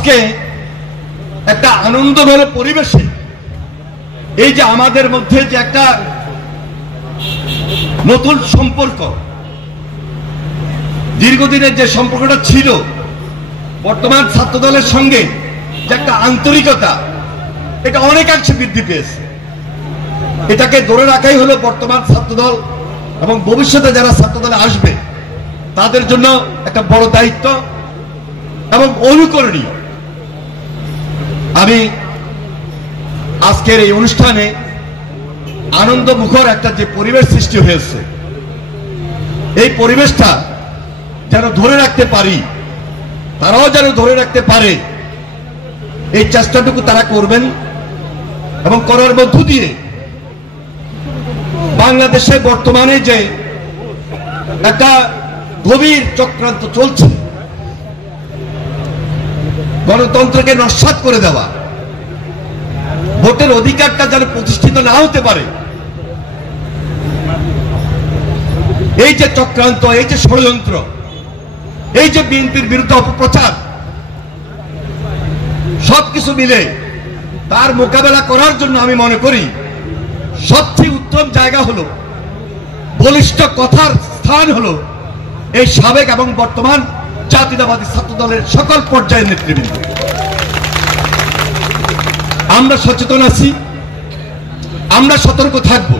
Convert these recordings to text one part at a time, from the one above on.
আজকে একটা আনন্দঘন পরিবেশে এই যে আমাদের মধ্যে যে একটা নতুন সম্পর্ক, দীর্ঘদিনের যে সম্পর্কটা ছিল বর্তমান ছাত্রদলের সঙ্গে যে একটা আন্তরিকতা, এটা অনেকাংশে বৃদ্ধি পেয়েছে। এটাকে ধরে রাখাই হলো বর্তমান ছাত্রদল এবং ভবিষ্যতে যারা ছাত্রদলে আসবে তাদের জন্য একটা বড় দায়িত্ব এবং অনুকরণীয়। আমি আজকের এই অনুষ্ঠানে আনন্দ মুখর একটা যে পরিবেশ সৃষ্টি হয়েছে, এই পরিবেশটা যেন ধরে রাখতে পারি, তারাও যেন ধরে রাখতে পারে, এই চেষ্টাটুকু তারা করবেন এবং করার মধ্য দিয়ে বাংলাদেশে বর্তমানে যে একটা গভীর চক্রান্ত চলছে, গণতন্ত্রকে নস্যাৎ করে দেওয়া, ভোটের অধিকারটা যেন প্রতিষ্ঠিত না হতে পারে, এই যে চক্রান্ত, এই যে ষড়যন্ত্র, এই যে বিএনপির বিরুদ্ধে অপপ্রচার, সবকিছু মিলে তার মোকাবেলা করার জন্য আমি মনে করি সবচেয়ে উত্তম জায়গা হলো, বলিষ্ঠ কথার স্থান হলো এই সাবেক এবং বর্তমান জাতীয়তাবাদী ছাত্র দলের সকল পর্যায়ের নেতৃবৃন্দ। আমরা সচেতন আছি, আমরা সতর্ক থাকব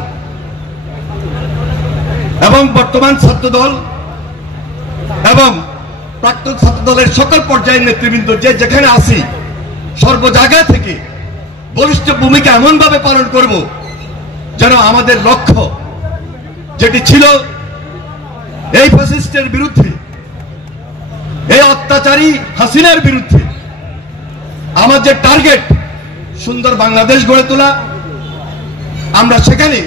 এবং বর্তমান ছাত্রদল এবং প্রাক্তন ছাত্রদলের সকল পর্যায়ের নেতৃবৃন্দ যে যেখানে আছি সর্ব জায়গা থেকে বলিষ্ঠ ভূমিকা এমন ভাবে পালন করব যেন আমাদের লক্ষ্য যেটি ছিল এই ফ্যাসিস্টের বিরুদ্ধে, এই অত্যাচারী হাসিনার বিরুদ্ধে আমার যে টার্গেট সুন্দর বাংলাদেশ গড়ে তোলা, আমরা সেখানে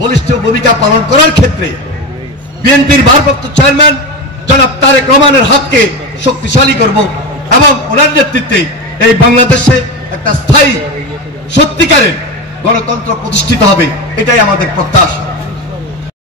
বলিষ্ঠ ভূমিকা পালন করার ক্ষেত্রে বিএনপির ভারপ্রাপ্ত চেয়ারম্যান জনাব তারেক রহমানের হাতকে শক্তিশালী করব এবং ওনার নেতৃত্বে এই বাংলাদেশে একটা স্থায়ী সত্যিকারের গণতন্ত্র প্রতিষ্ঠিত হবে, এটাই আমাদের প্রত্যাশা।